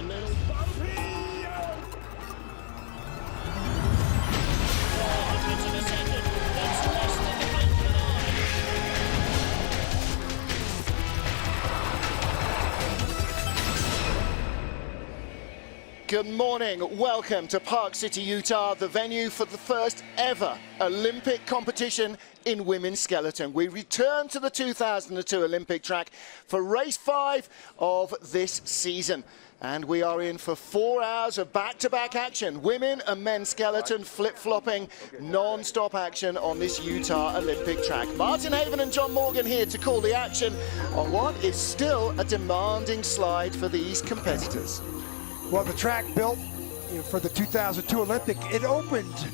A little bumpy. 400ths of a second. That's less than the blink of an eye. Good morning. Welcome to Park City, Utah, the venue for the first ever Olympic competition in women's skeleton. We return to the 2002 Olympic track for race 5 of this season. And we are in for 4 hours of back-to-back action. Women and men's skeleton flip-flopping, non-stop action on this Utah Olympic track. Martin Haven and John Morgan here to call the action on what is still a demanding slide for these competitors. Well, the track built for the 2002 Olympic, it opened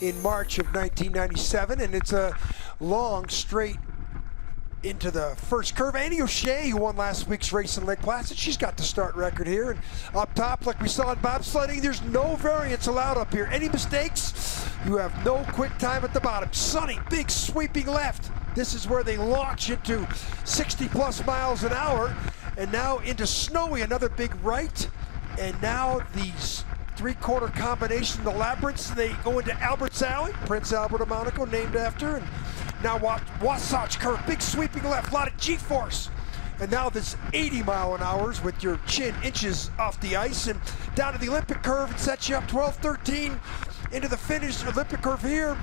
in March of 1997, and it's a long straight into the first curve. Annie O'Shea, who won last week's race in Lake Placid, she's got the start record here. And up top, like we saw in bobsledding, there's no variance allowed up here. Any mistakes, you have no quick time at the bottom. Sunny, big sweeping left. This is where they launch into 60+ miles an hour, and now into snowy, another big right. And now these three-quarter combination, the labyrinths, they go into Albert's Alley, Prince Albert of Monaco, named after. And now Wasatch curve, big sweeping left, a lot of G-force. And now this 80-mile-an-hours with your chin inches off the ice, and down to the Olympic curve, it sets you up 12-13 into the finish. Olympic curve here.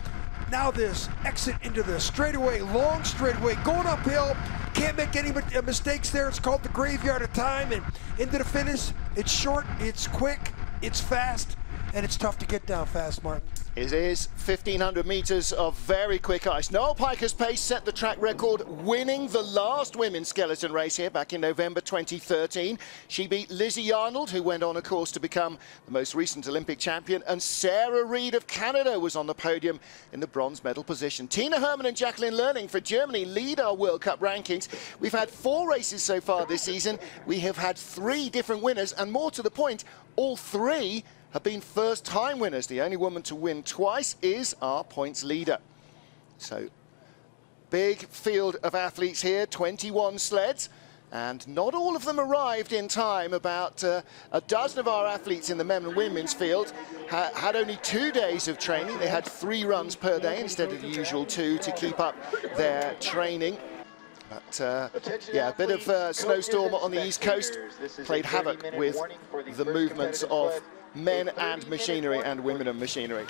Now this exit into the straightaway, long straightaway, going uphill. Can't make any mistakes there. It's called the graveyard of time, and into the finish. It's short, it's quick, it's fast, and it's tough to get down fast, Martin. It is 1,500 meters of very quick ice. Noel Piker's pace set the track record, winning the last women's skeleton race here back in November 2013. She beat Lizzie Arnold, who went on, of course, to become the most recent Olympic champion, and Sarah Reed of Canada was on the podium in the bronze medal position. Tina Hermann and Jacqueline Lerning for Germany lead our World Cup rankings. We've had 4 races so far this season. We have had 3 different winners, and more to the point, all 3 have been first-time winners. The only woman to win twice is our points leader. So, big field of athletes here, 21 sleds, and not all of them arrived in time. About a dozen of our athletes in the men and women's field had only 2 days of training. They had 3 runs per day instead of the usual 2 to keep up their training. But yeah, a bit of snowstorm on the East Coast played havoc with the movements of men and machinery and women and machinery.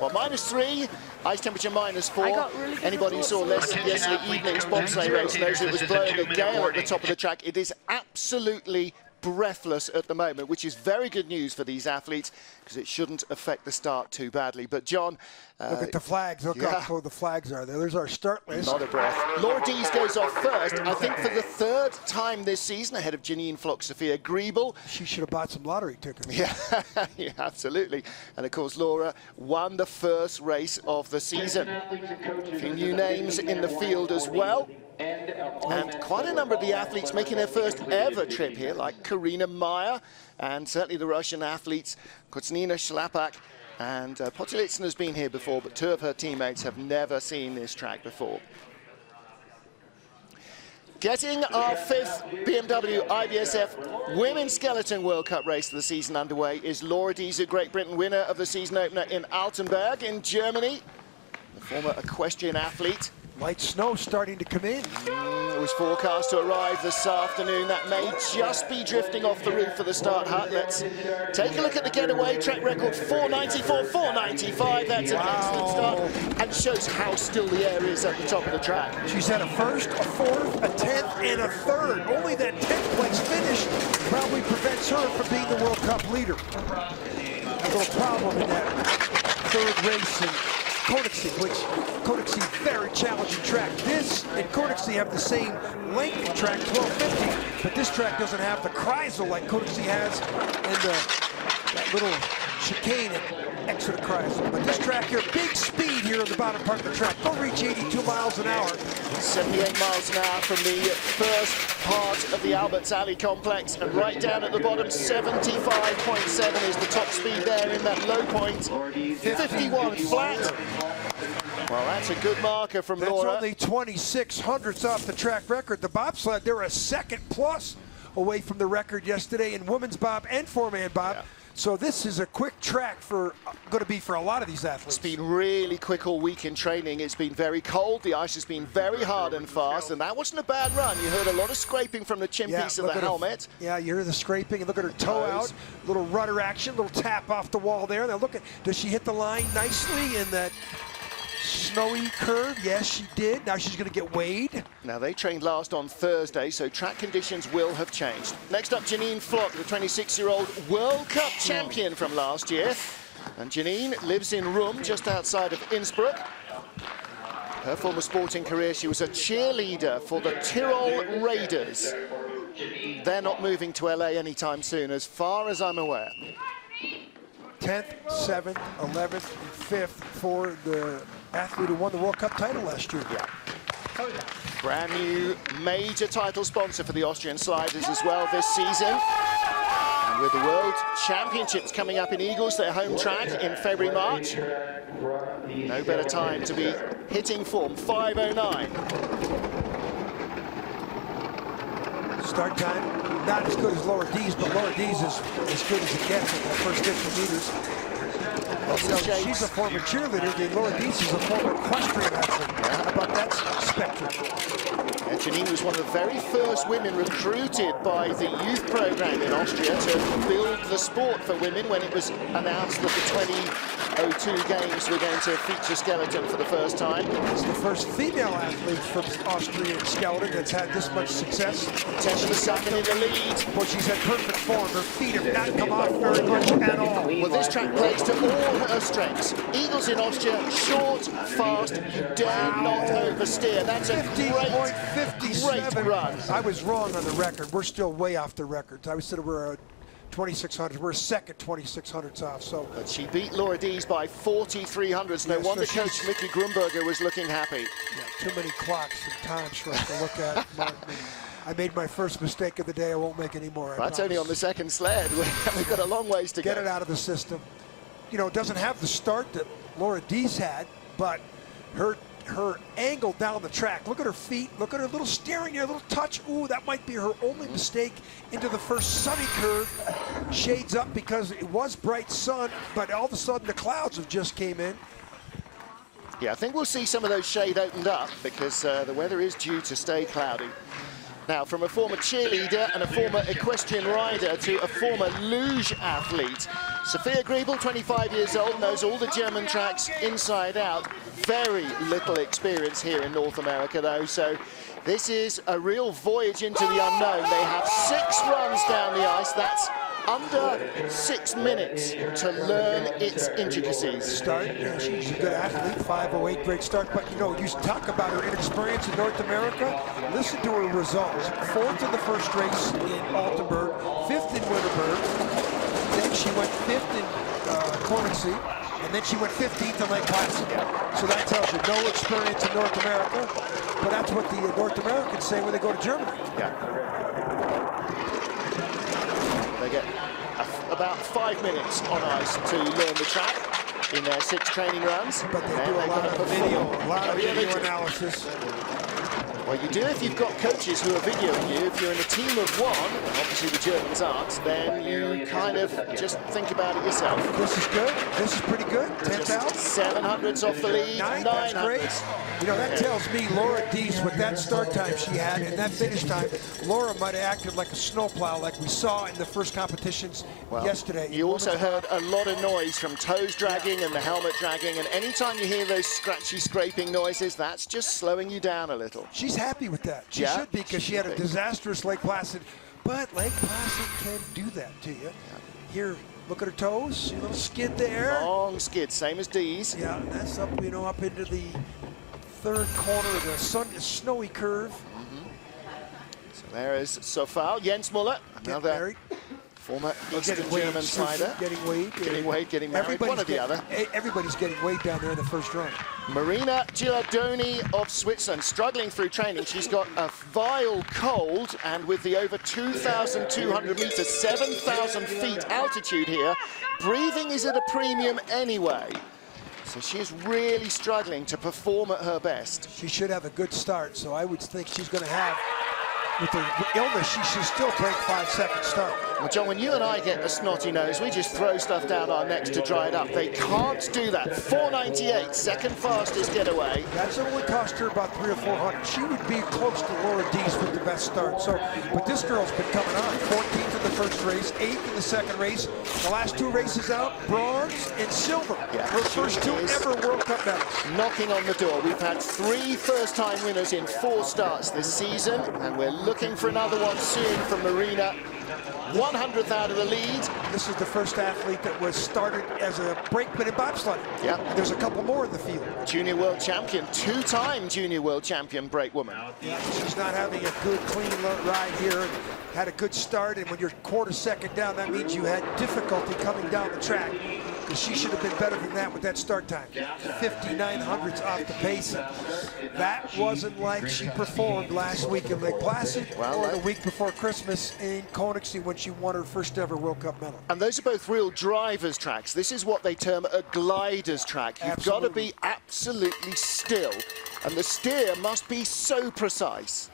Well, -3, ice temperature -4. Anybody who saw yesterday evening's bobsleigh race knows it was blowing a gale at the top of the track. It is absolutely breathless at the moment, which is very good news for these athletes because it shouldn't affect the start too badly. But John, look at the flags. Look how cool the flags are there. There's our start list. Not a breath. Laura Dees goes off first, I think for the 3rd time this season, ahead of Janine Flock-Sophia Griebel. She should have bought some lottery tickets. Yeah, yeah, absolutely. And of course, Laura won the first race of the season. A few new names in the field as well. And quite a number of the athletes making their first ever trip here, like Karina Meyer, and certainly the Russian athletes, Kuznina Schlapak, and Potylitsyn has been here before, but 2 of her teammates have never seen this track before. Getting our 5th BMW IBSF Women's Skeleton World Cup race of the season underway is Laura Dees, a Great Britain winner of the season opener in Altenberg in Germany, the former equestrian athlete. Light snow starting to come in. It was forecast to arrive this afternoon. That may just be drifting off the roof of the start hut. Let's take a look at the getaway. Track record 494, 495. That's an excellent start and shows how still the air is at the top of the track. She's had a 1st, a 4th, a 10th, and a 3rd. Only that 10th place finish probably prevents her from being the World Cup leader. A little problem in that 3rd race in Königssee, which Königssee, very challenging track. This and Königssee have the same length of track, 1250, but this track doesn't have the Kreisel like Königssee has, and that little chicane at Exeter Kreisel. But this track here, big speed here in the bottom part of the track. Don't reach 82 miles an hour. 78 miles an hour from the first part of the Albert's Alley complex, and right down at the bottom, 75.7 is the top speed there in that low point. 51 flat. Well, that's a good marker from Laura. That's only 26 hundredths off the track record. The bobsled, they're a second plus away from the record yesterday in women's bob and four-man bob. Yeah. So this is a quick track for going to be for a lot of these athletes. It's been really quick all week in training. It's been very cold. The ice has been very hard and fast, and that wasn't a bad run. You heard a lot of scraping from the chin piece of the helmet. Yeah, you hear the scraping, and look at her toe out. Little rudder action, little tap off the wall there. Now look at, does she hit the line nicely in that snowy curve? Yes, she did. Now she's going to get weighed. Now, they trained last on Thursday, so track conditions will have changed. Next up, Janine Flock, the 26-year-old World Cup champion from last year. And Janine lives in Rum, just outside of Innsbruck. Her former sporting career, she was a cheerleader for the Tyrol Raiders. They're not moving to LA anytime soon, as far as I'm aware. 10th, 7th, 11th, and 5th for the athlete who won the World Cup title last year. Yeah. Brand new major title sponsor for the Austrian Sliders as well this season. And with the World Championships coming up in Eagles, their home track in February, March. No better time to be hitting form, 5:09. Start time, not as good as Laura Dees, but Laura Dees is as good as it gets in the first 50 meters. You know, she's a former cheerleader, and Laura Dees is a former equestrian athlete. How about that spectrum? And Janine was one of the very first women recruited by the youth program in Austria to build the sport for women when it was announced that the 2002 games were going to feature skeleton for the first time. It's the first female athlete from Austrian skeleton that's had this much success. 10th of a second in the lead. Well, she's in perfect form. Her feet have not come off very much at all. Well, this track plays to all her strengths. Eagles in Austria, short, fast, you dare not oversteer. That's a great run. I was wrong on the record. We're still way off the records. I said we're 2600s. We're a second 2600s off. So, but she beat Laura Dees by 4300s. No wonder Coach Mickey Grumberger was looking happy. Yeah, too many clocks and times for us to look at. I made my first mistake of the day. I won't make any more. That's only on the second sled. We've got a long ways to go. Get it out of the system. You know, it doesn't have the start that Laura Dees had, but her angle down the track. Look at her feet. Look at her little steering here, a little touch. Ooh, that might be her only mistake into the first sunny curve. Shades up because it was bright sun, but all of a sudden the clouds have just came in. Yeah, I think we'll see some of those shade opened up because the weather is due to stay cloudy. Now, from a former cheerleader and a former equestrian rider to a former luge athlete, Sophia Griebel, 25 years old, knows all the German tracks inside out. Very little experience here in North America, though, so this is a real voyage into the unknown. They have 6 runs down the ice. That's under 6 minutes to learn its intricacies. Start, she's a good athlete, 5:08, great start. But you know, you talk about her inexperience in North America. Listen to her results: 4th in the first race in Altenburg, 5th in Winterberg. Then she went 5th in Cornicy, and then she went 15th in Lake Placid. So that tells you no experience in North America. But that's what the North Americans say when they go to Germany. Yeah. They get about 5 minutes on ice to learn the track in their 6 training runs. But they do a lot of video analysis. Well, you do if you've got coaches who are videoing you. If you're in a team of one, and obviously the Germans aren't, then you kind of just think about it yourself. This is good. This is pretty good. 10th out. 700s off the lead. 900s. That's great. You know, that tells me Laura Dees, with that start time she had and that finish time, Laura might have acted like a snowplow like we saw in the first competitions yesterday. You also heard a lot of noise from toes dragging and the helmet dragging, and anytime you hear those scratchy, scraping noises, that's just slowing you down a little. She's happy with that. She should be, because she had a disastrous Lake Placid, but Lake Placid can do that to you. Here, look at her toes, a little skid there. Long skid, same as Dees. Yeah, that's up, you know, up into the 3rd corner of the snowy curve. So there is Sofal, Jens Muller, another former Eastern German slider. Getting weighed. Getting married, one or the other. Everybody's getting weighed down there in the first run. Marina Gilardoni of Switzerland, struggling through training. She's got a vile cold, and with the over 2,200 meters, 7,000 feet altitude here, breathing is at a premium anyway. So she's really struggling to perform at her best. She should have a good start, so I would think she's going to have with her illness, she should still break 5-second start. Well, John, when you and I get a snotty nose, we just throw stuff down our necks to dry it up. They can't do that. 4.98, second fastest getaway. That's only cost her about 300 or 400. She would be close to Laura Dees with the best start. So, but this girl's been coming on. 14th in the first race, 8th in the second race. The last 2 races out, bronze and silver. Yeah, her first 2 ever World Cup medals. Knocking on the door. We've had 3 first-time winners in 4 starts this season, and we're looking for another one soon from Marina. 100th out of the lead. This is the first athlete that was started as a brakeman in bobsleigh. Yeah. There's a couple more in the field. Junior world champion, 2-time junior world champion brake woman. Yeah, she's not having a good, clean ride here. Had a good start, and when you're quarter second down, that means you had difficulty coming down the track. Because she should have been better than that with that start time. 5900ths off the pace. That wasn't like she performed last week in Lake Placid or the week before Christmas in Koenigsee when she won her first ever World Cup medal. And those are both real drivers' tracks. This is what they term a glider's track. You've got to be absolutely still. And the steer must be so precise.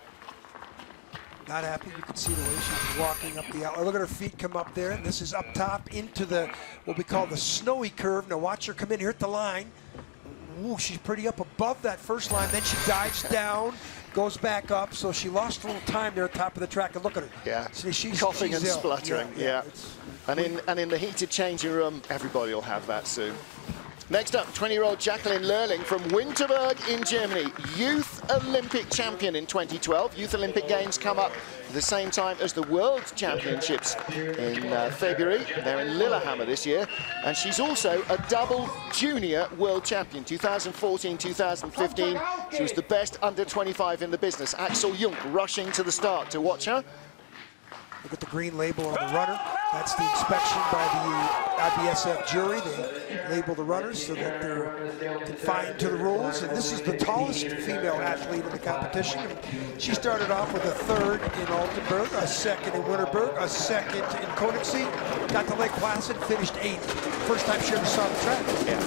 Not happy. You can see the way she's walking up the aisle. Look at her feet come up there. And this is up top into the, what we call the snowy curve. Now watch her come in here at the line. Ooh, she's pretty up above that first line. Then she dives down, goes back up. So she lost a little time there at the top of the track. And look at her. Yeah, she's coughing and ill. spluttering. Yeah. And in the heated changing room, everybody will have that soon. Next up, 20-year-old Jacqueline Lerling from Winterberg in Germany, Youth Olympic champion in 2012. Youth Olympic Games come up at the same time as the World Championships in February. They're in Lillehammer this year. And she's also a double junior world champion, 2014, 2015. She was the best under 25 in the business. Axel Jung rushing to the start to watch her. Look at the green label on the runner. That's the inspection by the IBSF jury. They label the runners so that they're confined to the rules. And this is the tallest female athlete in the competition. She started off with a 3rd in Altenburg, a 2nd in Winterberg, a 2nd in Koenigsee. Got to Lake Placid, finished 8th. First time she ever saw the track. Yeah.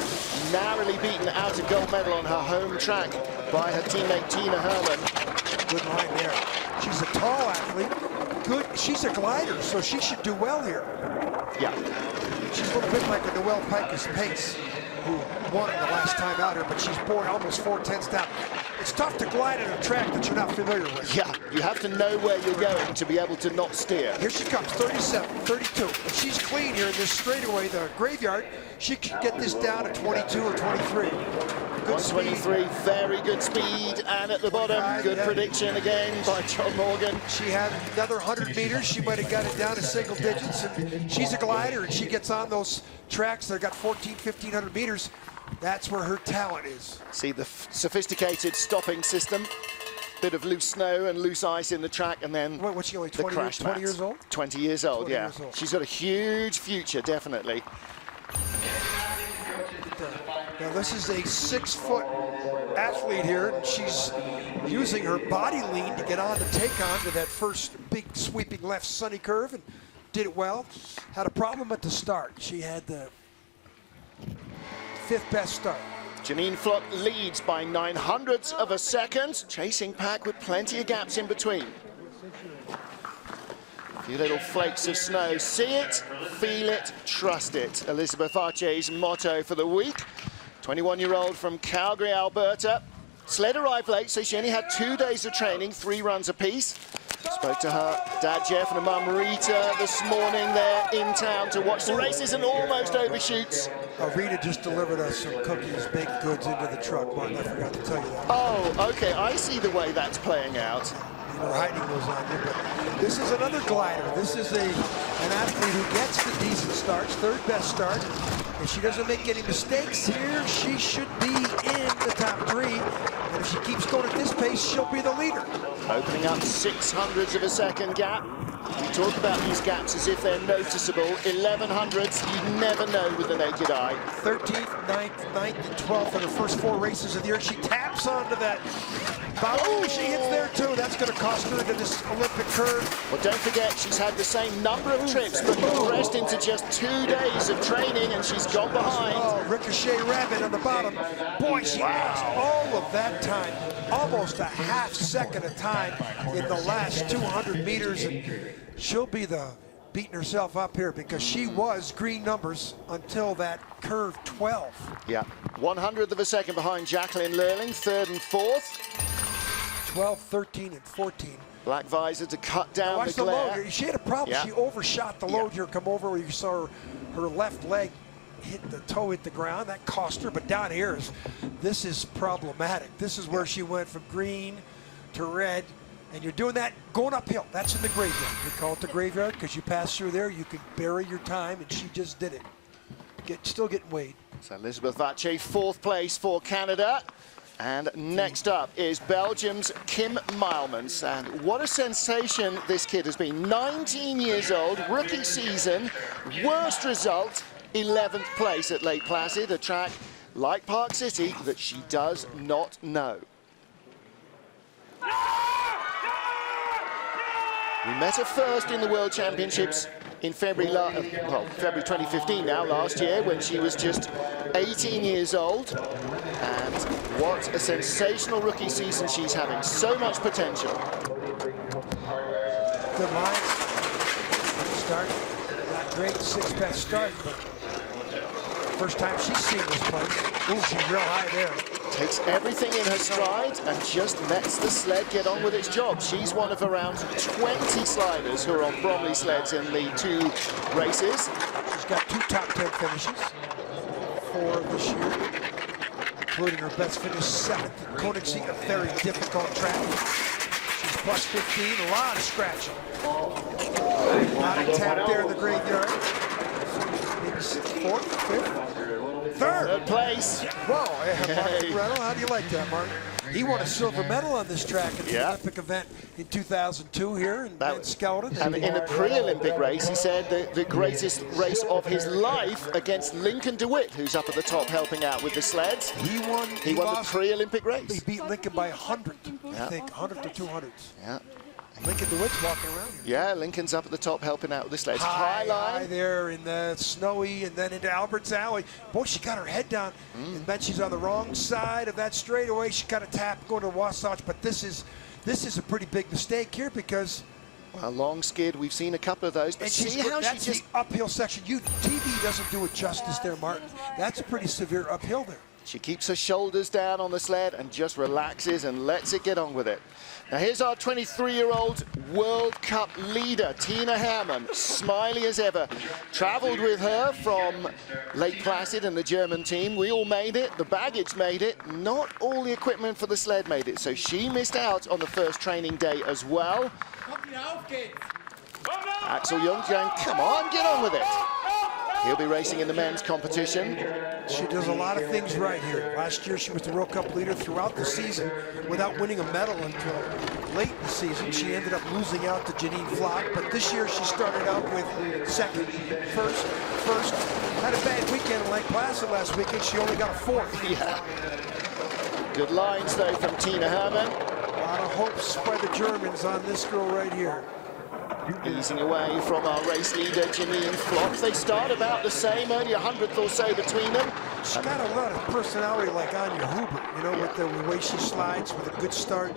Narrowly beaten out of gold medal on her home track by her teammate Tina Herman. Good line there. She's a tall athlete. Good. She's a glider, so she should do well here. Yeah. She's a little bit like a Noelle Picus Pace, who won it the last time out here, but she's born almost 4/10 down. It's tough to glide on a track that you're not familiar with. Yeah, you have to know where you're going to be able to not steer. Here she comes, 37, 32. If she's clean here in this straightaway, the graveyard, she could get this down to 22 or 23. Good 123, very good speed, and at the bottom, good prediction again by John Morgan. She had another 100 meters. She might have got it down to single digits, and she's a glider, and she gets on those tracks that got 1,500 meters. That's where her talent is. See the sophisticated stopping system. Bit of loose snow and loose ice in the track, and then what's she only 20 years old? 20 years old, 20 yeah. years old. She's got a huge future, definitely. Now this is a 6-foot athlete here, and she's using her body lean to get on to take on to that first big sweeping left sunny curve, and did it well. Had a problem at the start. She had the 5th best start. Janine Flott leads by 900ths of a second. Chasing pack with plenty of gaps in between. A few little flakes of snow. See it, feel it, trust it. Elizabeth Archer's motto for the week. 21-year-old from Calgary, Alberta. Sled arrived late, so she only had 2 days of training, 3 runs apiece. Spoke to her dad Jeff and her mum Rita this morning there in town to watch the races and almost overshoots. Rita just delivered us some cookies, baked goods into the truck. Martin, I forgot to tell you that. Oh, okay, I see the way that's playing out. We're hiding those on you, but this is another glider. This is an athlete who gets the decent starts, 3rd best start. If she doesn't make any mistakes here, she should be in the top 3. And if she keeps going at this pace, she'll be the leader. Opening up 600ths of a second gap. We talk about these gaps as if they're noticeable. 1100ths, you never know with the naked eye. 13th, 9th, 9th, and 12th in her first 4 races of the year. She taps onto that. Oh, she hits there too. That's going to cost her into this Olympic curve. Well, don't forget, she's had the same number of trips, but compressed into just 2 days of training, and she's gone behind. Oh, ricochet rabbit on the bottom. Boy, she lost all of that time. almost a half second of time in the last 200 meters. And she'll be beating herself up here because she was green numbers until that curve 12. Yeah, 100th of a second behind Jacqueline Lurling, third and fourth. 12, 13, and 14. Black visor to cut down Watch the glare. load. She had a problem. Yeah. She overshot the load here. Come over where you saw her left leg toe hit the ground. That cost her. But down here, this is problematic. This is where she went from green to red. And you're doing that going uphill. That's in the graveyard. We call it the graveyard because you pass through there, you can bury your time, and she just did it. Still getting weighed. So Elizabeth Vache, fourth place for Canada. And next up is Belgium's Kim Meilmans. And what a sensation this kid has been. 19 years old, rookie season, worst result, 11th place at Lake Placid, a track like Park City that she does not know. We met her first in the World Championships in February 2015 now, last year, when she was just 18 years old. And what a sensational rookie season she's having. So much potential. Good lines. Start. Not great, sixth best start, but first time she's seen this place. Ooh, she's real high there. Takes everything in her stride and just lets the sled get on with its job. She's one of around 20 sliders who are on Bromley sleds in the two races. She's got 2 top 10 finishes, 4 this year, including her best finish 7th in Königssee, a very difficult track. She's plus 15, a lot of scratching. A lot of tap there in the graveyard. Maybe 4th, 5th. Third place. Whoa, Mark Reynolds, how do you like that, Mark? He won a silver medal on this track at the Olympic event in 2002 here in men's skeleton. And in the pre-Olympic race, he said the greatest race of his life against Lincoln DeWitt, who's up at the top helping out with the sleds. He won the pre-Olympic race. He beat Lincoln by 100, I think, 100 to 200s. Yeah. Lincoln DeWitt's walking around here. Yeah, Lincoln's up at the top helping out with the sleds. High line there in the snowy and then into Albert's Alley. Boy, she got her head down. And then she's on the wrong side of that straightaway. She got a tap going to Wasatch, but this is a pretty big mistake here because a long skid. We've seen a couple of those. But see how that's the uphill section. TV doesn't do it justice there, Martin. That's a pretty severe uphill there. She keeps her shoulders down on the sled and just relaxes and lets it get on with it. Now here's our 23-year-old World Cup leader, Tina Hermann, smiley as ever. Traveled with her from Lake Placid and the German team. We all made it, the baggage made it, not all the equipment for the sled made it. So she missed out on the first training day as well. Axel Jungjan, come on, get on with it. He'll be racing in the men's competition. She does a lot of things right here. Last year, she was the World Cup leader throughout the season without winning a medal until late in the season. She ended up losing out to Janine Flock, but this year she started out with second, first. Had a bad weekend in Lake Placid last weekend. She only got a 4th. Yeah. Good lines, though, from Tina Hermann. A lot of hopes by the Germans on this girl right here. Easing away from our race leader, Janine Flock. They start about the same, only 100th or so between them. She's got a lot of personality like Anya Huber, you know, with the way she slides with a good start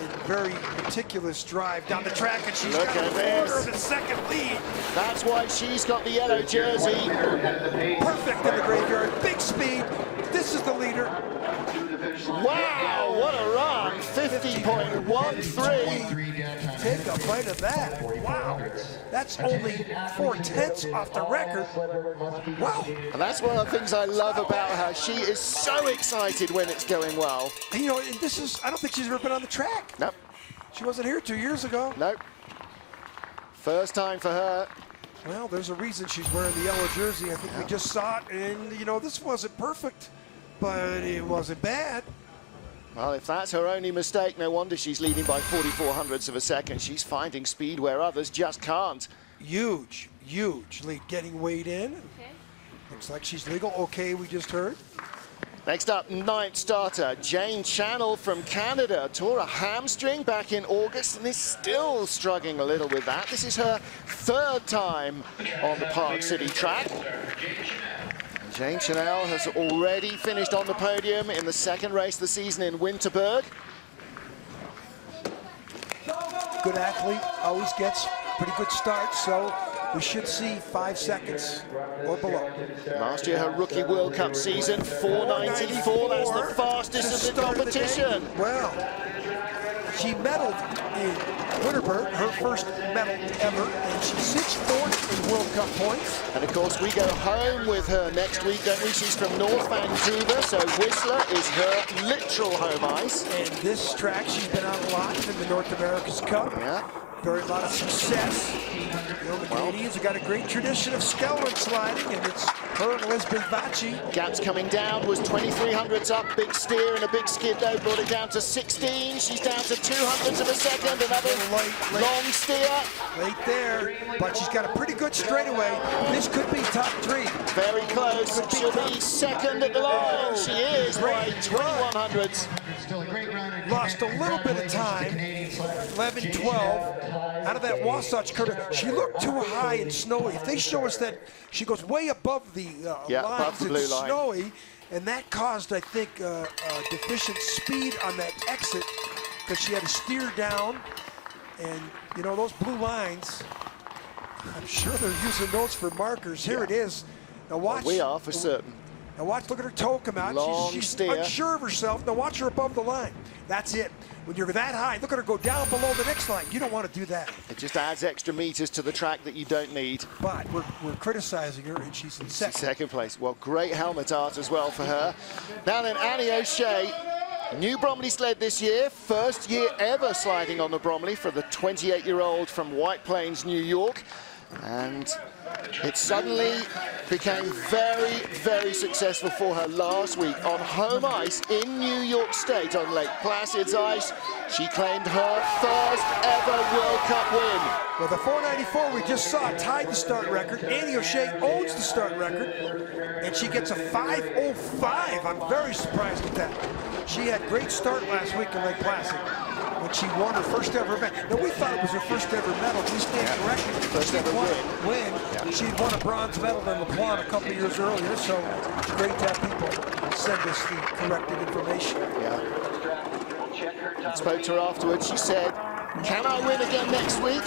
and very meticulous drive down the track, and she's got a quarter of a second lead. That's why she's got the yellow jersey. Perfect in the graveyard, big speed. This is the leader. Wow, what a run, 50.13. Take a bite of that. Wow, that's only 4/10 off the record. Wow. And that's one of the things I love about her. She is so excited when it's going well. And, you know, and this is, I don't think she's ever been on the track. Nope. She wasn't here 2 years ago. Nope. First time for her. Well, there's a reason she's wearing the yellow jersey. I think we just saw it, and, you know, this wasn't perfect, but it wasn't bad. Well, if that's her only mistake, no wonder she's leading by 44/100ths of a second. She's finding speed where others just can't. Huge lead, getting weighed in. Looks like she's legal. Okay, we just heard. Next up, 9th starter, Jane Channel from Canada. Tore a hamstring back in August and is still struggling a little with that. This is her 3rd time on the Park City track. Jane Chanel has already finished on the podium in the 2nd race of the season in Winterberg. good athlete always gets pretty good starts, so we should see 5 seconds or below. Last year, her rookie World Cup season, 4.94. That's the fastest in the competition. Well, she medaled in Winterberg, her first medal ever, and she sits 4th in World Cup points. And of course, we go home with her next week, don't we? She's from North Vancouver, so Whistler is her literal home ice. And this track, she's been on a lot in the North America's Cup. Yeah. Very lot of success. You know, the Canadians have got a great tradition of skeleton sliding, and it's her and Elizabeth Vachi. Gaps coming down, was 2300ths up, big steer and a big skid though, brought it down to 16. She's down to 200ths of a second, another long steer. Late there, but she's got a pretty good straightaway. This could be top 3. Very close, she'll be second at the line. She is by 2100ths. Lost a little bit of time, 11-12. Out of that Wasatch curve, she looked too high and snowy. If they show us that she goes way above the lines, it's snowy, and that caused, I think, deficient speed on that exit because she had to steer down. And you know, those blue lines, I'm sure they're using those for markers. Here it is. Now watch. We are for certain. Now watch, look at her toe come out. She's unsure of herself. Now watch her above the line. That's it. When you're that high, look at her go down below the next line. You don't want to do that. It just adds extra meters to the track that you don't need. But we're criticizing her, and she's in second place. Well, great helmet art as well for her. Now then, Annie O'Shea, new Bromley sled this year. First year ever sliding on the Bromley for the 28-year-old from White Plains, New York. And it suddenly became very, very successful for her last week on home ice in New York State on Lake Placid's ice. She claimed her first ever World Cup win. Well, the 494 we just saw tied the start record. Annie O'Shea owns the start record, and she gets a 5:05. I'm very surprised at that. She had great start last week in Lake Placid when she won her first ever event. Now, we thought it was her first ever medal. We stand corrected. First ever win. Yeah. She'd won a bronze medal in Le Plan a couple of years earlier, so it's great to have people send us the corrected information. Yeah. I spoke to her afterwards. She said, "Can I win again next week?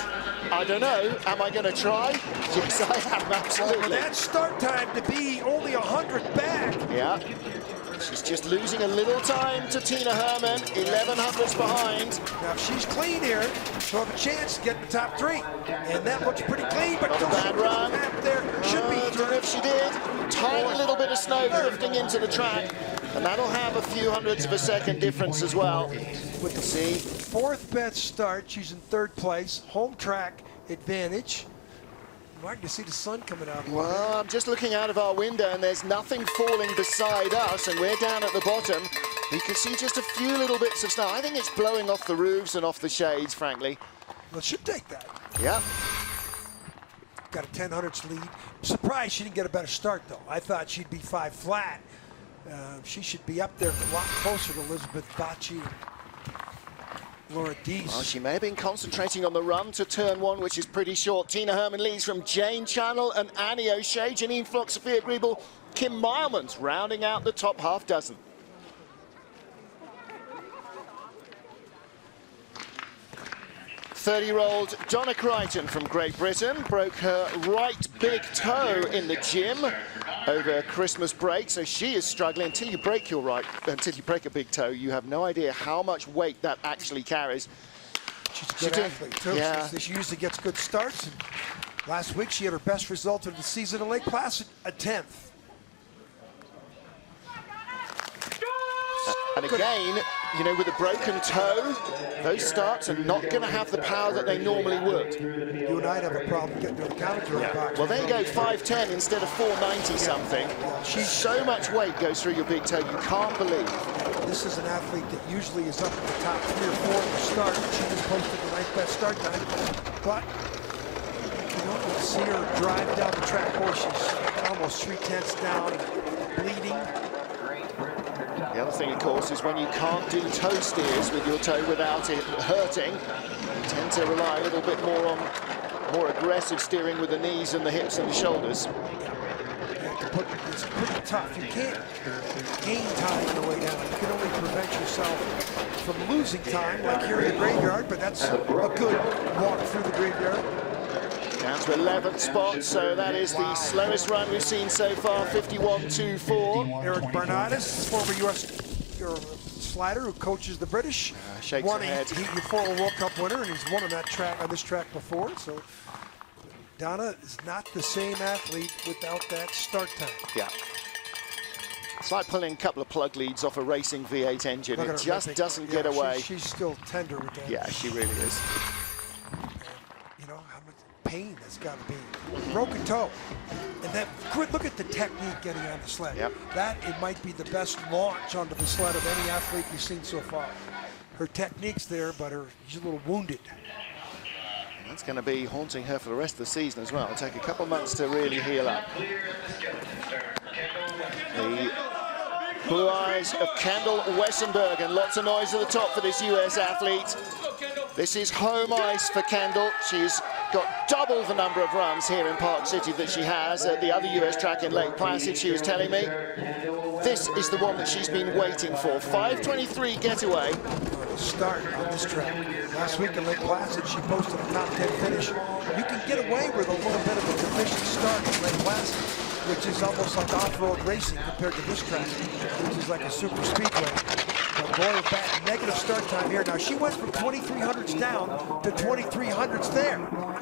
I don't know. Am I going to try?" Yes, I am, absolutely. Well, that start time to be only 100 back. Yeah. She's just losing a little time to Tina Herman, 1100ths behind. Now, if she's clean here, she'll have a chance to get in the top 3. And that looks pretty clean, but not a bad run. There should be I don't know if she did. Tiny little bit of snow drifting into the track, and that'll have a few hundredths of a second difference as well. With the 4th best start, she's in 3rd place. Home track advantage. I can see the sun coming out. Well, I'm just looking out of our window, and there's nothing falling beside us, and we're down at the bottom. You can see just a few little bits of snow. I think it's blowing off the roofs and off the shades, frankly. Well, it should take that. Yeah. Got a 1000ths lead. Surprised she didn't get a better start, though. I thought she'd be 5 flat. She should be up there a lot closer to Elizabeth Vachi. Laura Deese. Well, she may have been concentrating on the run to turn 1, which is pretty short. Tina Herman leads from Jane Channel and Annie O'Shea, Janine Flock, Sophia Griebel, Kim Meilmans rounding out the top half dozen. "30-year-old Donna Crichton from Great Britain broke her right big toe in the gym over Christmas break, so she is struggling. Until you break a big toe, you have no idea how much weight that actually carries. She's a good athlete too. Yeah. She usually gets good starts. And last week she had her best result of the season in Lake Placid, a 10th. And again, you know, with a broken toe, those starts are not going to have the power that they normally would. You and I'd have a problem getting to the counter box. Well, there you go, 5'10" instead of 490 something. So much weight goes through your big toe, you can't believe. This is an athlete that usually is up in the top 3 or 4 at the start. She just posted the 9th best start time. But you don't see her drive down the track where she's almost 3/10 down, bleeding. The other thing, of course, is when you can't do toe steers with your toe without it hurting, you tend to rely a little bit more on more aggressive steering with the knees and the hips and the shoulders. it's pretty tough. You can't gain time on the way down. You can only prevent yourself from losing time, like here in the graveyard, but that's a good walk through the graveyard. Down to 11th spot, so that is the slowest run we've seen so far, 51.24. Eric Barnardus, former U.S. slider who coaches the British. Shakes won her head. He's a former World Cup winner, and he's won on that track, on this track before. So Donna is not the same athlete without that start time. Yeah. It's like pulling a couple of plug leads off a racing V8 engine. It just doesn't get away. She's still tender with that. Yeah, she really is. You know how much pain that's got to be. Broken toe. And then look at the technique getting on the sled. Yep. That, it might be the best launch onto the sled of any athlete we've seen so far. Her technique's there, but she's a little wounded. That's going to be haunting her for the rest of the season as well. It'll take a couple of months to really heal up. The blue eyes of Kendall Wessenberg, and lots of noise at the top for this US athlete. This is home ice for Kendall. She's got double the number of runs here in Park City that she has at the other US track in Lake Placid, she was telling me. This is the one that she's been waiting for. 5:23 getaway. Start on this track. Last week in Lake Placid, she posted a top 10 finish. You can get away with a little bit of a deficient start in Lake Placid, which is almost like off-road racing compared to this track, which is like a super speedway. But boy, that negative start time here. Now she went from 2300s down to 2300s there.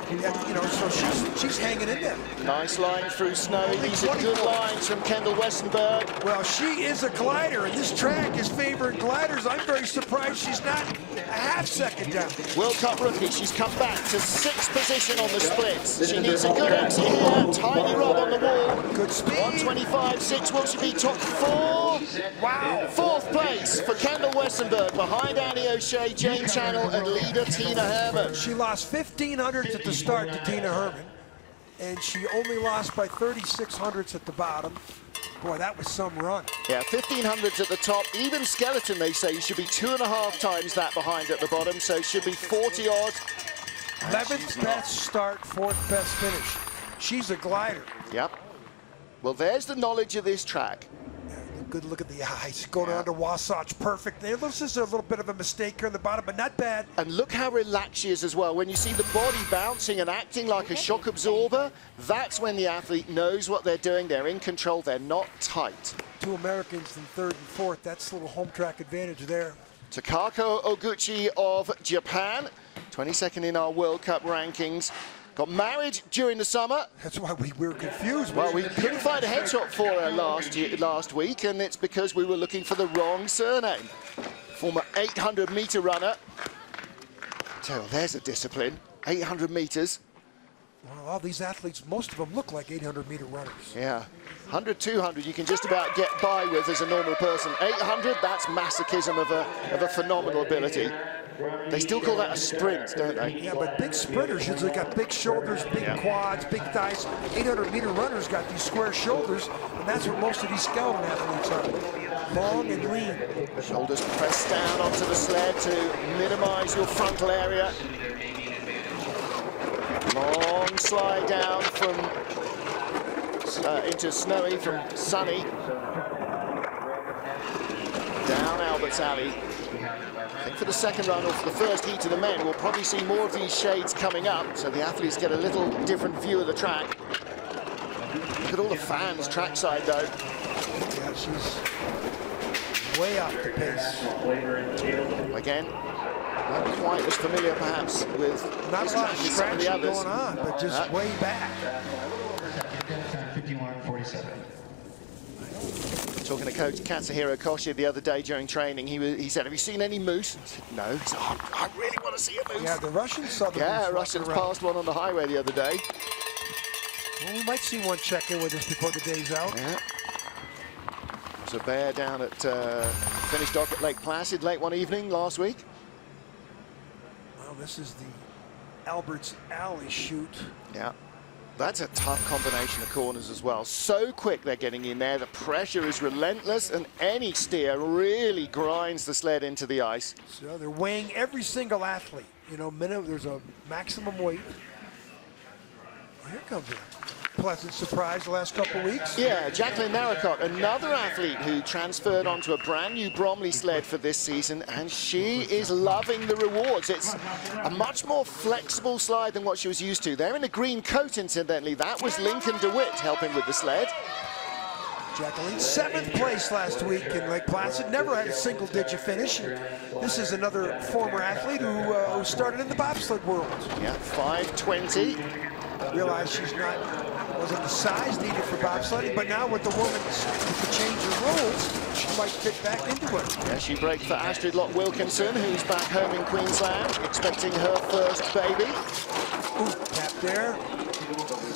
You know, so she's hanging in there. Nice line through snow. These are good lines from Kendall Wessenberg. Well, she is a glider, and this track is favoring gliders. I'm very surprised she's not a half second down. World Cup rookie, she's come back to 6th position on the splits. She needs a good exit here. Tiny rub on the wall. Good speed. 125.6. Will she be top 4? Wow. 4th place for Kendall Wessenberg, behind Annie O'Shea, Jane Channel, and leader Tina Herman. She lost 1,500s at the start to Tina Herman, and she only lost by 3,600s at the bottom. Boy, that was some run. Yeah, 1,500s at the top. Even skeleton, they say, should be 2.5 times that behind at the bottom, so should be 40-odd. 11th best start, 4th best finish. She's a glider. Yep. Well, there's the knowledge of this track. Good look at the eyes. Going on to Wasatch, perfect. This is a little bit of a mistake here on the bottom, but not bad. And look how relaxed she is as well. When you see the body bouncing and acting like a shock absorber, that's when the athlete knows what they're doing. They're in control. They're not tight. 2 Americans in 3rd and 4th. That's a little home track advantage there. Takako Oguchi of Japan, 22nd in our World Cup rankings. Got married during the summer. That's why we were confused. Well, we couldn't find a headshot for her last week, and it's because we were looking for the wrong surname. Former 800-meter runner. So there's a discipline. 800 meters. Well, all these athletes, most of them look like 800-meter runners. Yeah. 100, 200, you can just about get by with as a normal person. 800, that's masochism of a phenomenal ability. They still call that a sprint, don't they? Yeah, but big sprinters usually got big shoulders, big quads, big thighs. 800-meter runners got these square shoulders, and that's what most of these skeleton athletes are. Long and lean. Shoulders pressed down onto the sled to minimize your frontal area. Long slide down from into snowy from sunny. Down Albert's Alley. I think for the second run or for the first heat of the men, we'll probably see more of these shades coming up, so the athletes get a little different view of the track. Look at all the fans trackside, though. Yeah, she's way off the pace. Again, not quite as familiar, perhaps, with not a lot of some of the others. going on, but just way back. 51.47. Talking to Coach Katsuhiro Koshi the other day during training, he said, "Have you seen any moose?" I said, "No." He said, "Oh, I really want to see a moose." Yeah, the Russians saw the Yeah, moose Russians walking around. passed one on the highway the other day. Well, we might see one check in with us before the day's out. Yeah. There's a bear down at finished off at Lake Placid late one evening last week. Well, this is the Albert's Alley shoot. Yeah. That's a tough combination of corners as well. So quick they're getting in there. The pressure is relentless, and any steer really grinds the sled into the ice. So they're weighing every single athlete. You know, there's a maximum weight. Well, here comes it. pleasant surprise the last couple of weeks. Yeah, Jacqueline Narracott, another athlete who transferred onto a brand new Bromley sled for this season, and she is loving the rewards. It's a much more flexible slide than what she was used to. They're in a green coat, incidentally. That was Lincoln DeWitt helping with the sled. Jacqueline, 7th place last week in Lake Placid, never had a single-digit finish. This is another former athlete who started in the bobsled world. Yeah, 5:20. Realized she's wasn't the size needed for bobsledding, but now with the change of roles, she might fit back into it. Yeah, she braked for Astrid Locke Wilkinson, who's back home in Queensland, expecting her first baby. Ooh, tap there.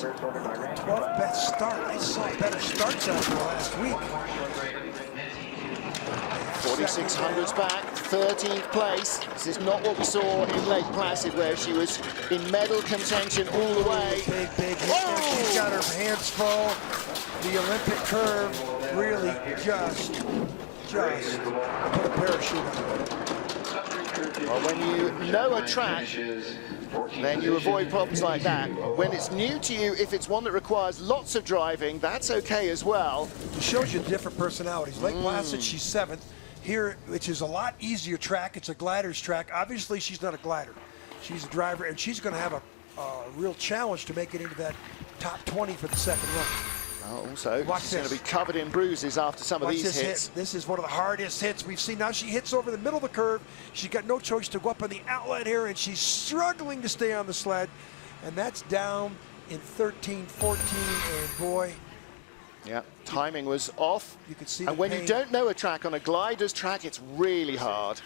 12th best start. I saw better starts out there last week. 4600's back, 13th place. This is not what we saw in Lake Placid, where she was in medal contention all the way. Big hit. She's got her hands full. The Olympic curve really just put a parachute on. Well, when you know a track, then you avoid problems like that. When it's new to you, if it's one that requires lots of driving, that's okay as well. It shows you different personalities. Lake Placid, she's 7th. Here, which is a lot easier track, it's a glider's track. Obviously, she's not a glider. She's a driver, and she's going to have a real challenge to make it into that top 20 for the second run. Also, she's going to be covered in bruises after some of these hits. This is one of the hardest hits we've seen. Now she hits over the middle of the curve. She's got no choice to go up on the outlet here, and she's struggling to stay on the sled. And that's down in 13, 14, and boy. Yeah, timing was off. You can see and when you don't know a track on a glider's track, it's really hard.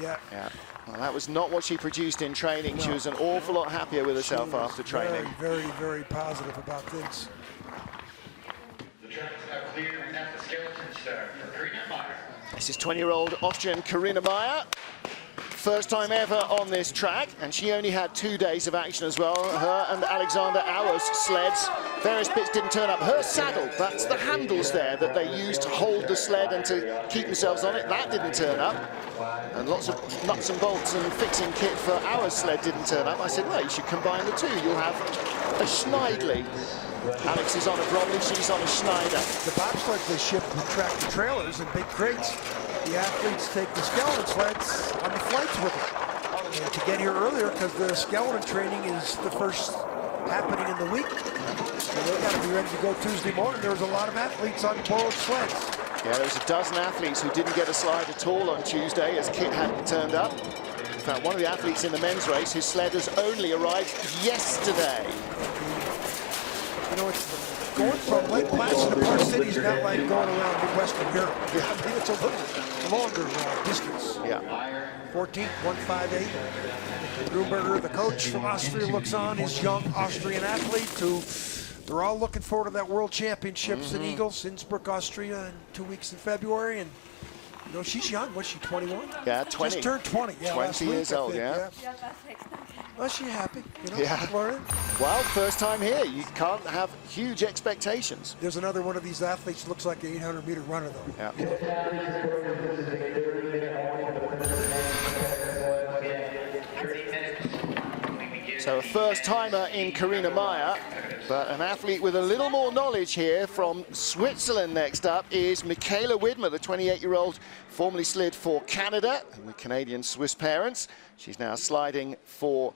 Yeah. Well, that was not what she produced in training. No. She was an awful lot happier with herself after training. Very, very, very positive about things. This is 20-year-old Austrian Corinna Meyer. First time ever on this track, and she only had 2 days of action as well. Her and Alexander Auer's sleds, various bits didn't turn up. Her saddle, that's the handles there that they used to hold the sled and to keep themselves on it, that didn't turn up. And lots of nuts and bolts and fixing kit for Auer's sled didn't turn up. I said, well, you should combine the two. You'll have a Schneidley. Alex is on a Bromley, she's on a Schneider. The bobsleds, they ship the tractor trailers and big crates. The athletes take the skeleton sleds on the flights with them. And to get here earlier, because the skeleton training is the first happening in the week, so they got to be ready to go Tuesday morning. There was a lot of athletes on borrowed sleds. Yeah, there was a dozen athletes who didn't get a slide at all on Tuesday, as Kit hadn't turned up. In fact, one of the athletes in the men's race, his sled has only arrived yesterday. You know, it's going from Lake Placid to Park City is not like going around Midwestern Europe. Yeah, I mean, it's a little longer distance. Yeah. 14th, 158. Grunberger, the coach from Austria, looks on. His young Austrian athletes who they're all looking forward to that World Championships in Eagles, Innsbruck, Austria, in 2 weeks in February. And you know, she's young. What's she, 21? Yeah, 20. Just turned 20. Yeah, 20 years old, yeah. Well, she's happy, you know, yeah. learning. Well, first time here. You can't have huge expectations. There's another one of these athletes, looks like an 800-meter runner, though. Yeah. So a first-timer in Corinna Meyer, but an athlete with a little more knowledge here from Switzerland. Next up is Michaela Widmer, the 28-year-old, formerly slid for Canada with Canadian-Swiss parents. She's now sliding for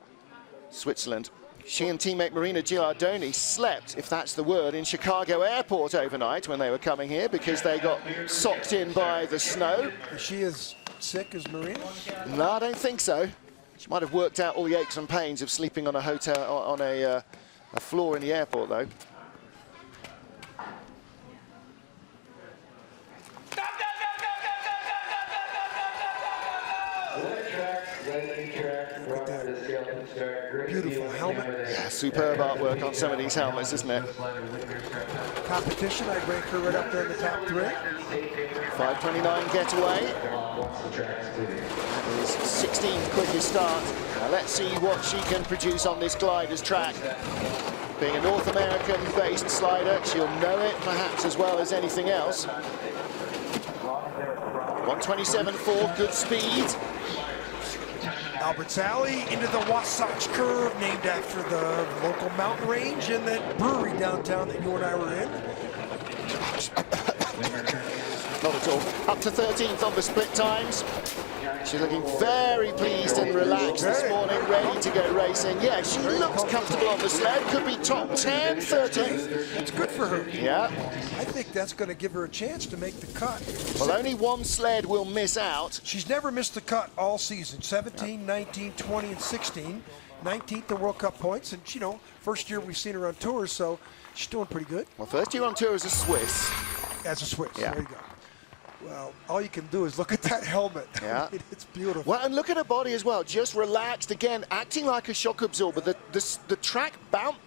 Switzerland. She and teammate Marina Gilardoni slept, if that's the word, in Chicago airport overnight when they were coming here because they got socked in by the snow. Is she as sick as Marina? No, I don't think so. She might have worked out all the aches and pains of sleeping on a hotel, on a floor in the airport, though. Beautiful helmet. Yeah, superb artwork on some of these helmets, isn't it? Competition, I'd rank her right up there in the top 3. 5:29 getaway. That is 16th quickest start. Now let's see what she can produce on this glider's track. Being a North American-based slider, she'll know it perhaps as well as anything else. 1:27.4, good speed. Albert's Alley into the Wasatch Curve, named after the local mountain range and that brewery downtown that you and I were in. Not at all. Up to 13th on the split times. She's looking very pleased and relaxed this morning, ready to go racing. Yeah, she looks comfortable on the sled. Could be top 10, 13th. It's good for her. Yeah. I think that's going to give her a chance to make the cut. Well, only one sled will miss out. She's never missed the cut all season. 17, 19, 20, and 16. 19th in World Cup points. And, you know, first year we've seen her on tours, so she's doing pretty good. Well, first year on tour as a Swiss. As a Swiss, Yeah. there you go. Well, all you can do is look at that helmet. Yeah. It's beautiful. Well, and look at her body as well, just relaxed again, acting like a shock absorber. The track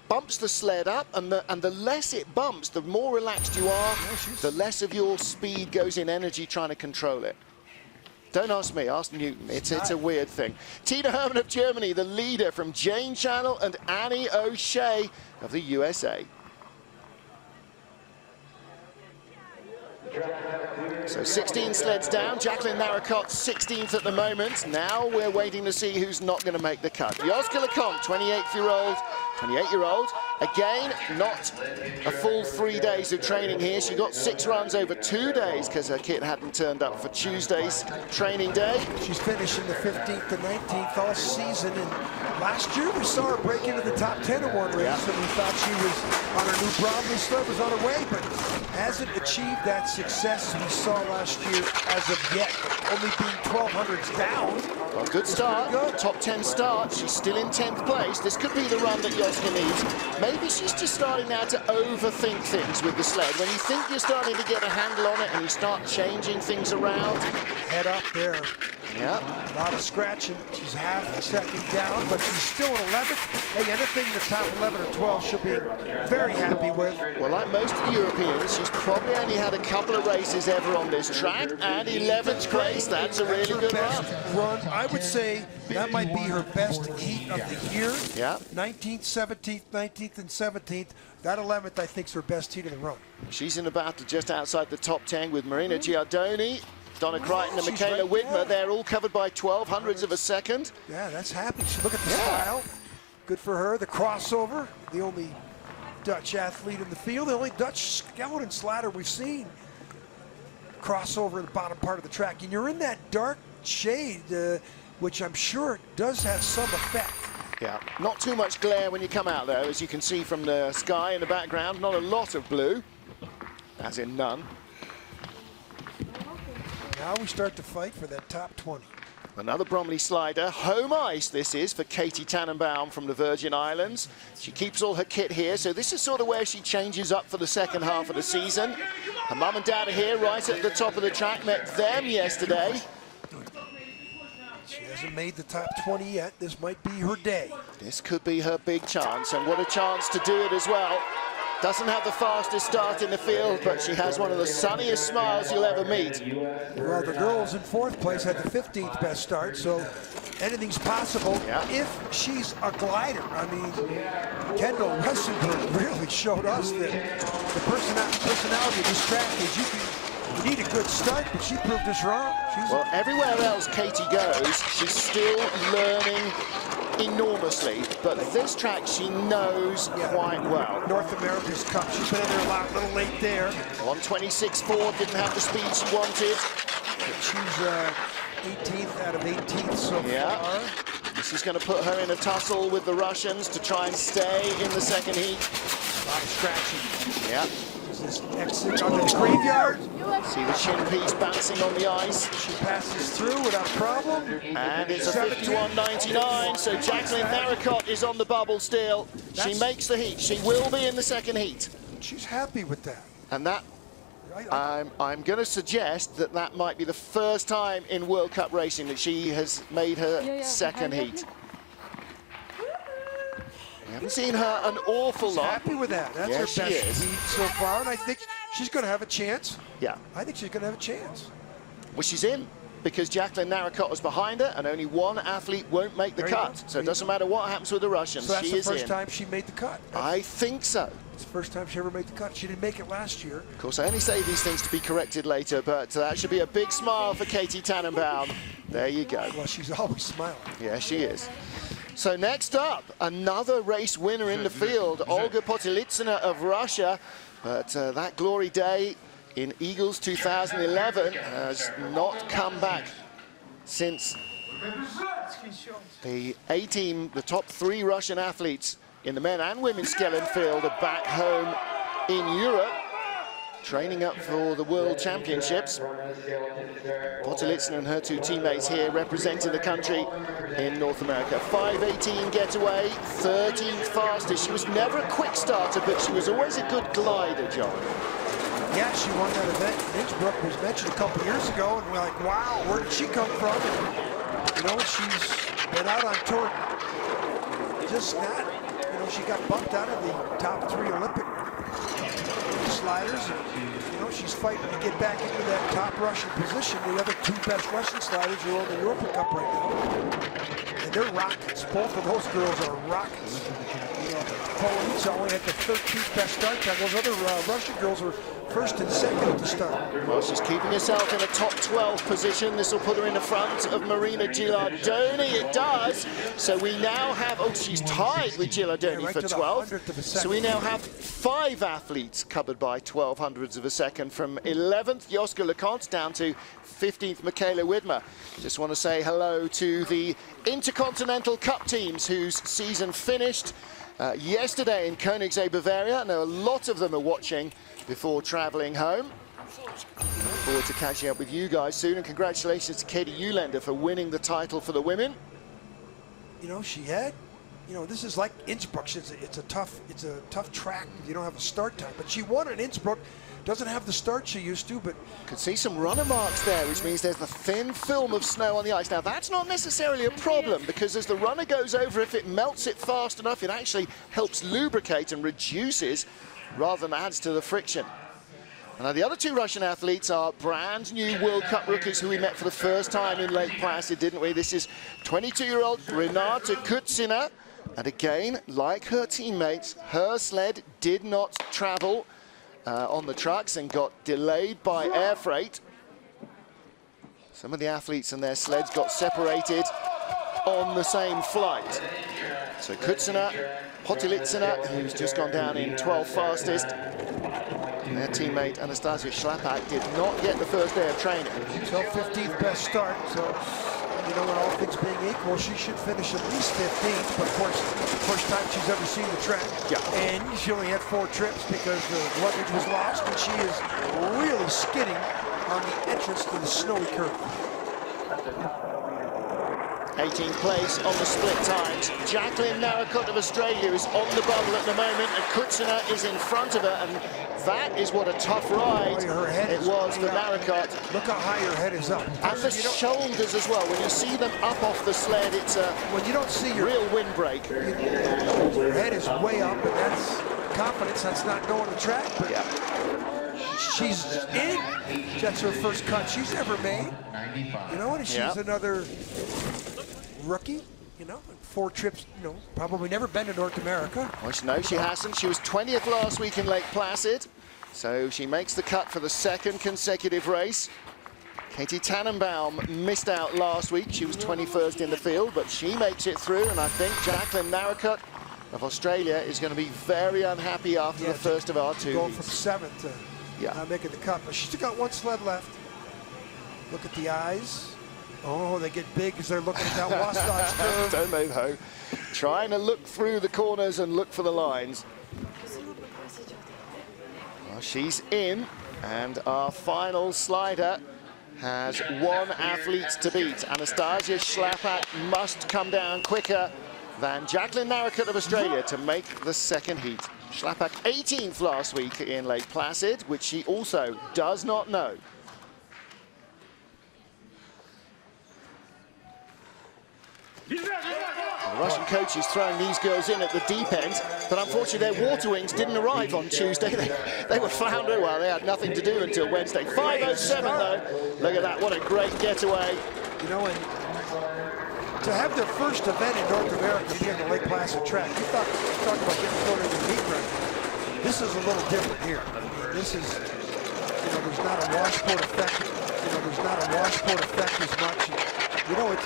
bumps the sled up, and the less it bumps, the more relaxed you are, the less of your speed goes in energy trying to control it. Don't ask me, ask Newton. It's a weird thing. Tina Hermann of Germany, the leader from Jane Channel, and Annie O'Shea of the USA. So 16 sleds down. Jacqueline Narracott 16th at the moment. Now we're waiting to see who's not going to make the cut. Joske Lecomte, 28-year-old. Again, not a full 3 days of training here. She got 6 runs over 2 days because her kit hadn't turned up for Tuesday's training day. She's finishing the 15th to 19th all season. And last year we saw her break into the top 10 in one race, and we thought she was on her new Bromley sled, was on her way, but hasn't achieved that success we saw last year as of yet, only being 1200s down. Well, good start, top 10 start. She's still in 10th place. This could be the run that Joske needs. Maybe she's just starting now to overthink things with the sled. When you think you're starting to get a handle on it and you start changing things around. Head up there. Yeah. A lot of scratching. She's half a second down, but she's still in 11th. Hey, anything in the top 11 or 12 she'll be very happy with. Well, like most of the Europeans, she's probably only had a couple of races ever on this track, and 11th place, that's a really good run. I would say that might be her best heat of the year. Yeah. 19th, 17th, 19th, and 17th. That 11th, I think, is her best heat of the run. She's in the battle just outside the top 10 with Marina Giardoni, Donna Crichton, and Michaela Widmer. They're all covered by 1200ths of a second. Yeah, that's happy. Look at the style. Good for her. The crossover, the only Dutch athlete in the field, the only Dutch skeleton slider we've seen. Crossover in the bottom part of the track. And you're in that dark shade, which I'm sure does have some effect. Yeah, not too much glare when you come out there, as you can see from the sky in the background. Not a lot of blue, as in none. Now we start to fight for that top 20. Another Bromley slider. Home ice this is for Katie Tannenbaum from the Virgin Islands. She keeps all her kit here, so this is sort of where she changes up for the second half of the season. Her mum and dad are here right at the top of the track. Met them yesterday. She hasn't made the top 20 yet. This might be her day. This could be her big chance, and what a chance to do it as well. Doesn't have the fastest start in the field, but she has one of the sunniest smiles you'll ever meet. Well, the girls in 4th place had the 15th best start, so anything's possible if she's a glider. I mean, Kendall Westenberg really showed us that the personality of this track is you need a good start, but she proved us wrong. Well, everywhere else Katie goes, she's still learning enormously, but this track she knows quite well. North America's Cup, she's been in there a little late there. 126.4, didn't have the speed she wanted. But she's 18th out of 18th so far. This is going to put her in a tussle with the Russians to try and stay in the second heat. A lot of scratching. Yeah. This exit onto the graveyard. See the chin piece bouncing on the ice. She passes through without problem. And it's a 51.99, so Jacqueline Narracott is on the bubble still. She makes the heat. She will be in the second heat. She's happy with that. And that, I'm going to suggest that that might be the first time in World Cup racing that she has made her second heat. We haven't seen her an awful lot. Happy with that. That's her best heat so far, and I think she's going to have a chance. Yeah. I think she's going to have a chance. Well, she's in because Jacqueline Narracott was behind her, and only one athlete won't make the cut. So it doesn't matter what happens with the Russians. So that's she the is first time she made the cut. I think so. It's the first time she ever made the cut. She didn't make it last year. Of course, I only say these things to be corrected later, but that should be a big smile for Katie Tannenbaum. There you go. Well, she's always smiling. Yeah, she is. So next up, another race winner in the field, Olga Potylitsina of Russia. But that glory day in Eagles 2011 has not come back since the A-team, the top 3 Russian athletes in the men and women's skeleton field, are back home in Europe, training up for the World Championships. Potylitsina and her 2 teammates here representing the country in North America. 5:18 getaway, 13th fastest. She was never a quick starter, but she was always a good glider, John. Yeah, she won that event. Innsbruck was mentioned a couple years ago, and we're like, wow, where did she come from? And, you know, she's been out on tour. Just not, you know, she got bumped out of the top 3 Olympic sliders. And, you know, she's fighting to get back into that top Russian position. The other 2 best Russian sliders are on the European Cup right now. And they're rockets. Both of those girls are rockets. You know, Polonitsa only had the 13th best start time. Those other Russian girls were first and second at the start. Well, she's keeping herself in a top 12 position. This will put her in the front of Marina Gilardoni. It does. So we now have, oh, she's tied with Gilardoni for 12th. So we now have 5 athletes covered by 1200ths of a second, from 11th Joska Leconte down to 15th Michaela Widmer. Just want to say hello to the Intercontinental Cup teams whose season finished yesterday in Königssee, Bavaria. I know a lot of them are watching before traveling home. Look forward to catching up with you guys soon, and congratulations to Katie Uhlaender for winning the title for the women. You know, she had, you know, this is like Innsbruck. It's a tough track if you don't have a start time. But she won at Innsbruck. Doesn't have the start she used to, but could see some runner marks there, which means there's a thin film of snow on the ice. Now, that's not necessarily a problem, because as the runner goes over, if it melts it fast enough, it actually helps lubricate and reduces rather than adds to the friction. And now the other 2 Russian athletes are brand new World Cup rookies who we met for the first time in Lake Placid, didn't we? This is 22-year-old Renata Kutsina. And again, like her teammates, her sled did not travel on the trucks and got delayed by air freight. Some of the athletes and their sleds got separated on the same flight. So Kutsina, Potylitsina, who's just gone down in 12th fastest, and their teammate Anastasia Schlapak did not get the first day of training. So 15th best start, so you know, when all things being equal, she should finish at least 15th, but of course, first time she's ever seen the track. Yeah. And she only had 4 trips because the luggage was lost, and she is really skidding on the entrance to the snowy curve. 18th place on the split times. Jacqueline Narracott of Australia is on the bubble at the moment, and Kutsina is in front of her, and that is what a tough ride it was for Narracott. Look how high her head is up. And the shoulders as well. When you see them up off the sled, it's a when you don't see your real windbreak. Your head is way up, and that's confidence. That's not knowing the track, but yeah. She's in. That's her first cut she's ever made. You know, and she's another rookie, you know, 4 trips, you know, probably never been to North America. Well, no, she hasn't. She was 20th last week in Lake Placid, so she makes the cut for the 2nd consecutive race. Katie Tannenbaum missed out last week. She was 21st in the field, but she makes it through, and I think Jacqueline Narracott of Australia is going to be very unhappy after the first of our 2 Going heats. from 7th to not making the cut, but she's still got 1 sled left. Look at the eyes. Oh, they get big as they're looking at that Wasatch curve. Don't they, though? Trying to look through the corners and look for the lines. Well, she's in, and our final slider has 1 athlete to beat. Anastasia Schlapak must come down quicker than Jacqueline Narracott of Australia to make the 2nd heat. Schlapak 18th last week in Lake Placid, which she also does not know. The Russian coach is throwing these girls in at the deep end, but unfortunately their water wings didn't arrive on Tuesday. They were floundering. Well, they had nothing to do until Wednesday. 5:07 though. Look at that, what a great getaway. You know, and to have their first event in North America be on the Lake Placid track, you talk about getting thrown in the heat record. This is a little different here. I mean, this is, there's not a washboard effect. There's not a washboard effect as much.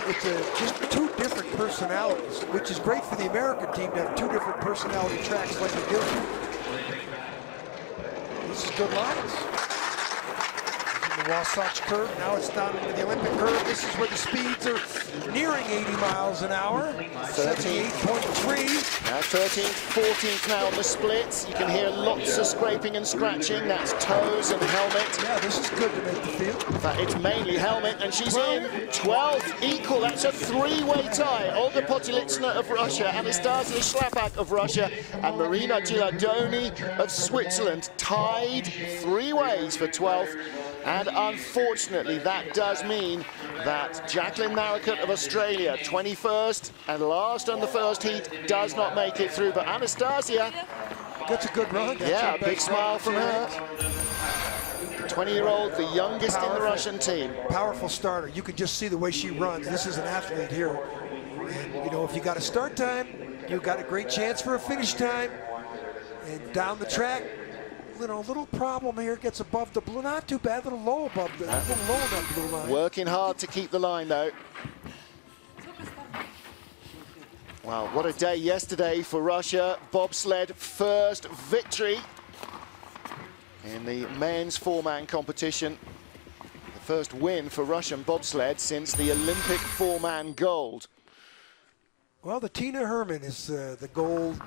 It's just two different personalities, which is great for the American team to have two different personality tracks like they do. This is good lines. The Wasatch curve, now it's down into the Olympic curve. This is where the speeds are nearing 80 miles an hour. 78.3. Now 13th, 14th now on the splits. You can hear lots of scraping and scratching. That's toes and helmet. Yeah, this is good to make the field. In fact, it's mainly helmet, and she's in 12th equal. That's a three-way tie. Olga Potylitsina of Russia, Anastasia Schlapak of Russia, and Marina Gilardoni of Switzerland tied three ways for 12th. And unfortunately, that does mean that Jacqueline Narracott of Australia, 21st and last on the first heat, does not make it through. But Anastasia gets a good run. Yeah, a big smile from her. 20-year-old, the youngest in the Russian team. Powerful starter. You can just see the way she runs. This is an athlete here. And, if you got a start time, you've got a great chance for a finish time. And down the track, little problem here, gets above the blue, not too bad, little low above the, little low on that blue line. Working hard to keep the line though. Wow, what a day yesterday for Russia. Bobsled first victory in the men's four-man competition. The first win for Russian bobsled since the Olympic four-man gold. Well, the Tina Herman is the gold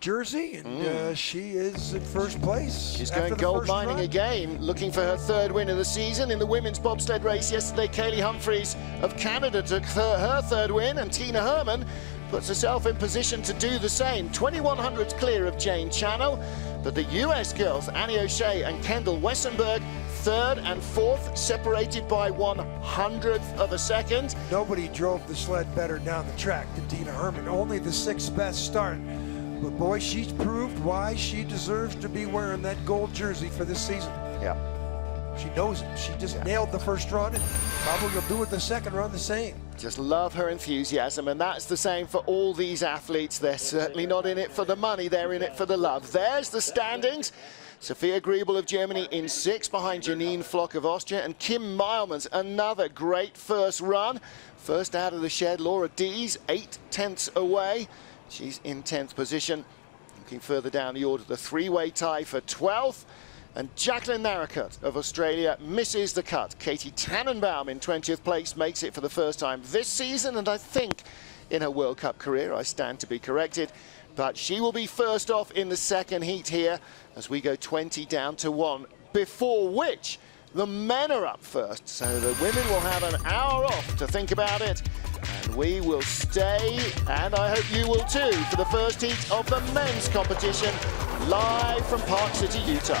jersey, and she is in first place. She's going gold mining again, looking for her third win of the season. In the women's bobsled race yesterday, Kaylee Humphries of Canada took her third win, and Tina Herman puts herself in position to do the same. 2100s clear of Jane Channel, but the US girls, Annie O'Shea and Kendall Wessenberg, third and fourth, separated by 100th of a second. Nobody drove the sled better down the track than Tina Herman. Only the sixth best start. But boy, she's proved why she deserves to be wearing that gold jersey for this season. Yeah. She knows it. She just nailed the first run, and probably will do it the second run the same. Just love her enthusiasm, and that's the same for all these athletes. They're certainly not in it for the money, they're in it for the love. There's the standings. Sophia Griebel of Germany in 6th behind Janine Flock of Austria, and Kim Meilmans, another great first run. First out of the shed, Laura Dees, 8/10 away. She's in 10th position. Looking further down the order, the three-way tie for 12th. And Jacqueline Narracott of Australia misses the cut. Katie Tannenbaum in 20th place makes it for the first time this season, and I think in her World Cup career. I stand to be corrected. But she will be first off in the second heat here as we go 20 down to 1, before which the men are up first. So the women will have an hour off to think about it. And we will stay, and I hope you will too, for the first heat of the men's competition, live from Park City, Utah.